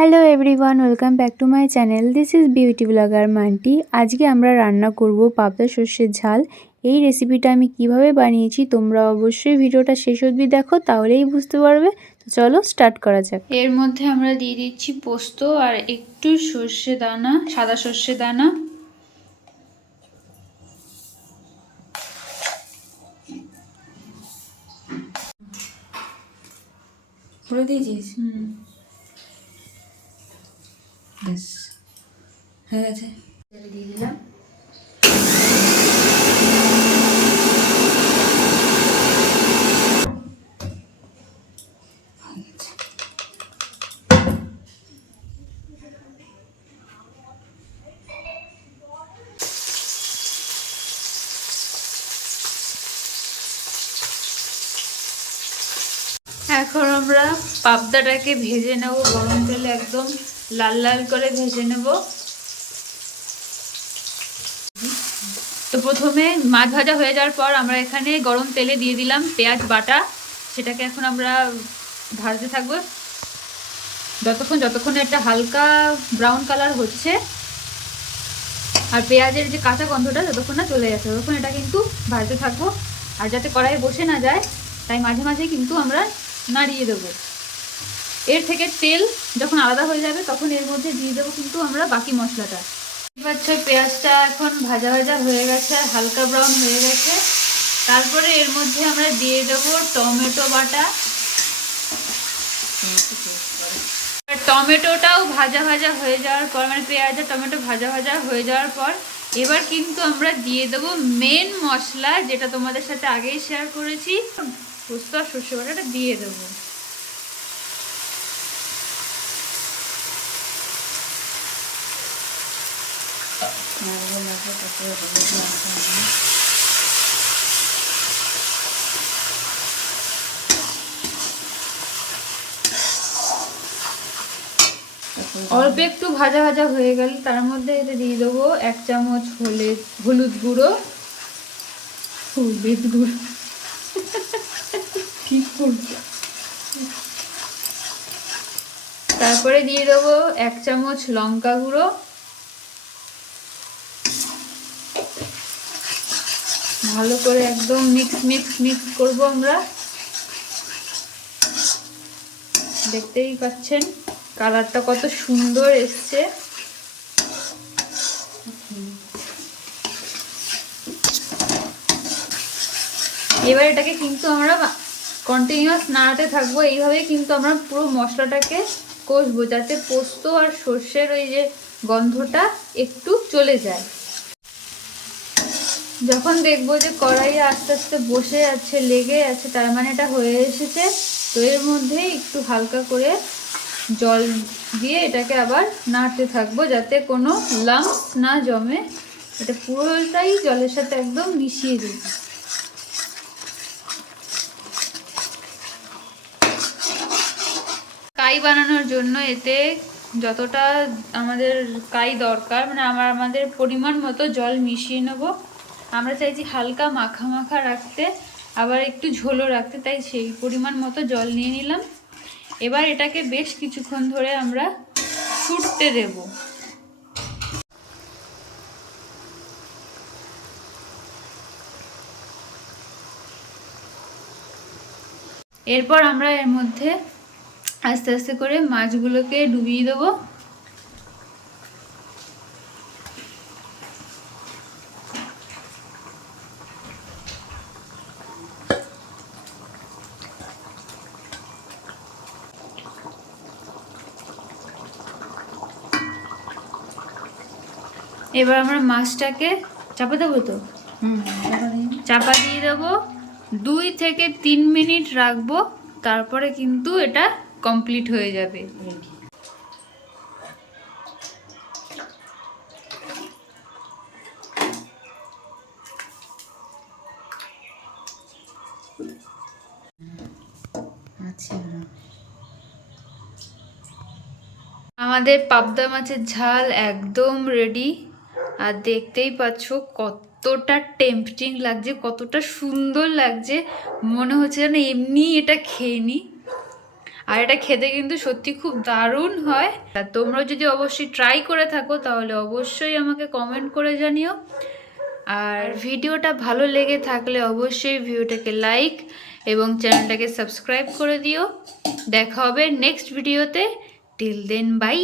Hello everyone welcome back to my channel this is beauty blogger Manti আজকে আমরা রান্না করব পাবদা সর্ষের ঝাল। এই রেসিপিটা আমি কীভাবে বানিয়েছি তোমরা অবশ্যই ভিডিওটা শেষ অবধি দেখো তাহলেই বুঝতে পারবে। তো চলো স্টার্ট করা যাক। এর মধ্যে আমরা দিয়ে দিচ্ছি পোস্ত আর একটু সর্ষে দানা সাদা সর্ষে দানা। দিয়েছিস? হুম। ব্যাস হয়ে গেছে। দিয়ে দিলাম এখন আমরা পাবদাটাকে ভেজে নেব, গরম তেলে একদম লাল লাল করে ভেজে নেব। তো প্রথমে মাছ ভাজা হয়ে যাওয়ার পর আমরা এখানে গরম তেলে দিয়ে দিলাম পেঁয়াজ বাটা। সেটাকে এখন আমরা ভাজতে থাকব। যতক্ষণ যতক্ষণ একটা হালকা ব্রাউন কালার হচ্ছে, আর পেঁয়াজের যে কাঁচা গন্ধটা যতক্ষণ না চলে যাচ্ছে, ততক্ষণ এটা কিন্তু ভাজতে থাকব। আর যাতে কড়াইয়ে বসে না যায়, তাই মাঝে মাঝে কিন্তু আমরা নাড়িয়ে দেবো। এর থেকে তেল যখন আলাদা হয়ে যাবে, তখন এর মধ্যে দিয়ে দেবো কিন্তু আমরা বাকি মশলাটা। পাচ্ছ পেঁয়াজটা এখন ভাজা ভাজা হয়ে গেছে, হালকা ব্রাউন হয়ে গেছে। তারপরে এর মধ্যে আমরা দিয়ে দেবো টমেটো বাটা। টমেটোটাও ভাজা ভাজা হয়ে যাওয়ার পর মানে পেঁয়াজ আর টমেটো ভাজা ভাজা হয়ে যাওয়ার পর, এবার কিন্তু আমরা দিয়ে দেবো মেন মশলা, যেটা তোমাদের সাথে আগেই শেয়ার করেছি। পোস্ত আর সর্ষে বাটাটা দিয়ে দেবো। অল্প একটু ভাজা ভাজা হয়ে গেল তার মধ্যে এতে দিয়ে দেবো এক চামচ হলুদ হলুদ গুঁড়ো। হলুদ গুঁড়ো। ঠিক করছি? তারপরে দিয়ে দেবো এক চামচ লঙ্কা গুঁড়ো। ভালো করে একদম মিক্স মিক্স মিক্স করব আমরা। দেখতেই পাচ্ছেন কালারটা কত সুন্দর এসছে। এবার এটাকে কিন্তু আমরা কন্টিনিউয়াস নাড়াতে থাকব। এইভাবেই কিন্তু আমরা পুরো মশলাটাকে কষবো, যাতে পোস্ত আর সর্ষের ওই যে গন্ধটা একটু চলে যায়। যখন দেখব যে কড়াইয়ে আস্তে আস্তে বসে যাচ্ছে লেগে আছে, তার মানে এটা হয়ে এসেছে, তো এর মধ্যে একটু হালকা করে জল দিয়ে এটাকে আবার নাড়তে থাকব যাতে কোনো লাম্পস না জমে। এটা পুরোটাই জলের সাথে একদম মিশিয়ে দিই কাই বানানোর জন্য এতে যতটা আমাদের কাই দরকার মানে আমার, আমাদের পরিমাণ মতো জল মিশিয়ে নেব। আমরা চাইছি হালকা মাখা মাখা রাখতে, আবার একটু ঝোলও রাখতে, তাই সেই পরিমাণ মতো জল নিয়ে নিলাম। এবার এটাকে বেশ কিছুক্ষণ ধরে আমরা ফুটতে দেব। এরপর আমরা এর মধ্যে আস্তে আস্তে করে মাছগুলোকে ডুবিয়ে দেবো। এবার আমরা মাছটাকে চাপা দেবো তো? চাপা দিয়ে দেবো। দুই থেকে তিন মিনিট রাখব তারপরে কিন্তু এটা কমপ্লিট হয়ে যাবে। আচ্ছা। আমাদের পাবদা মাছের ঝাল একদম রেডি আর দেখতেই পাচ্ছ কতটা টেম্পটিং লাগছে, কতটা সুন্দর লাগছে। মনে হচ্ছে যেন এমনি এটা খেয়ে নি। আর এটা খেতে কিন্তু সত্যি খুব দারুণ হয়। আর তোমরা যদি অবশ্যই ট্রাই করে থাকো, তাহলে অবশ্যই আমাকে কমেন্ট করে জানিও। আর ভিডিওটা ভালো লেগে থাকলে অবশ্যই ভিডিওটাকে লাইক এবং চ্যানেলটাকে সাবস্ক্রাইব করে দিও। দেখা হবে নেক্সট ভিডিওতে টিল দেন বাই